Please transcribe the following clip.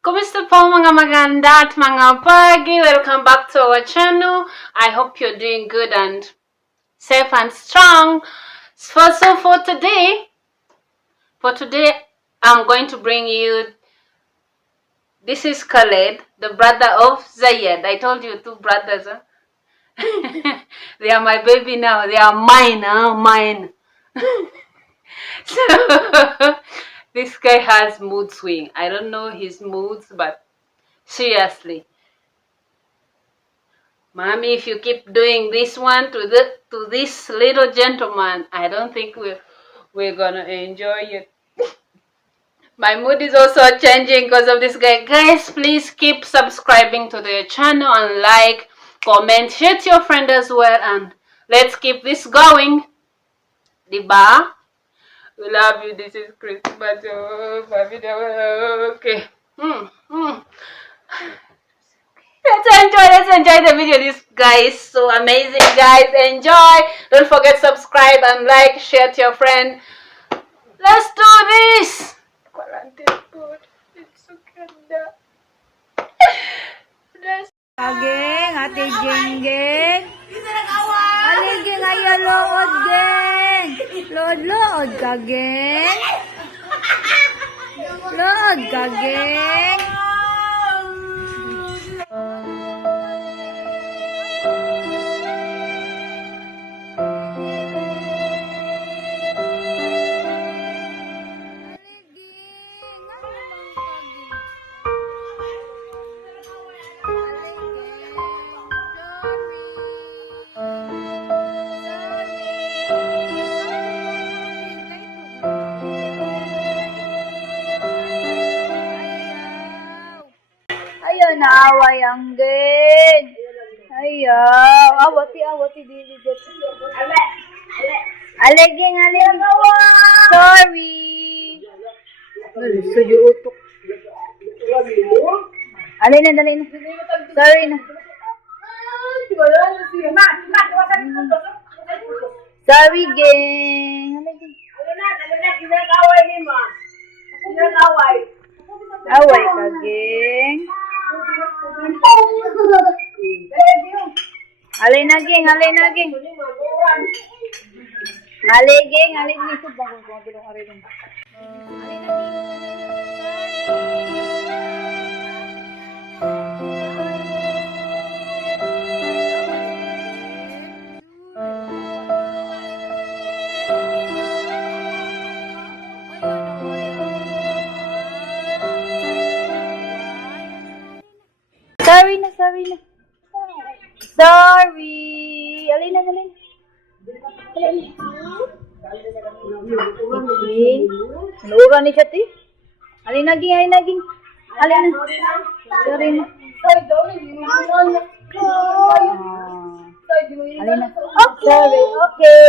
Kumusta po mga maganda at mga pagi? Welcome back to our channel. I hope you're doing good and safe and strong. So for today, I'm going to bring you, this is Khaled, the brother of Zayed. I told you two brothers, huh? They are my baby now. They are mine, mine. So this guy has mood swing. I don't know his moods, but seriously, mommy, if you keep doing this one to this little gentleman, I don't think we're gonna enjoy it. My mood is also changing because of this guy. Guys, please keep subscribing to the channel and like, comment, share to your friend as well, and let's keep this going. Diba? We love you. This is Christmas. Oh, okay. Let's enjoy the video. This guy is so amazing, guys. Enjoy. Don't forget to subscribe and like, share to your friend. Let's do this. Quarantine food. It's so good. Ageng, ate Jenggeng. Aligeng ayo lood, geng. Lood ka, geng. Lood ka, geng. Ayaw na away ang geng. Ayaw. Awati di. Aligeng, sorry. Suyo utok. Dali na. Sorry na. Sorry, geng. Away ka, geng. Alay na, geng. Alay nito bang kung tulong ari dun. Sorry na. Sorry. Alin na. Naluran ni siya, ti. Alin na, geng. Alin na. Sorry na. Alin na. Oh, sorry. Okay,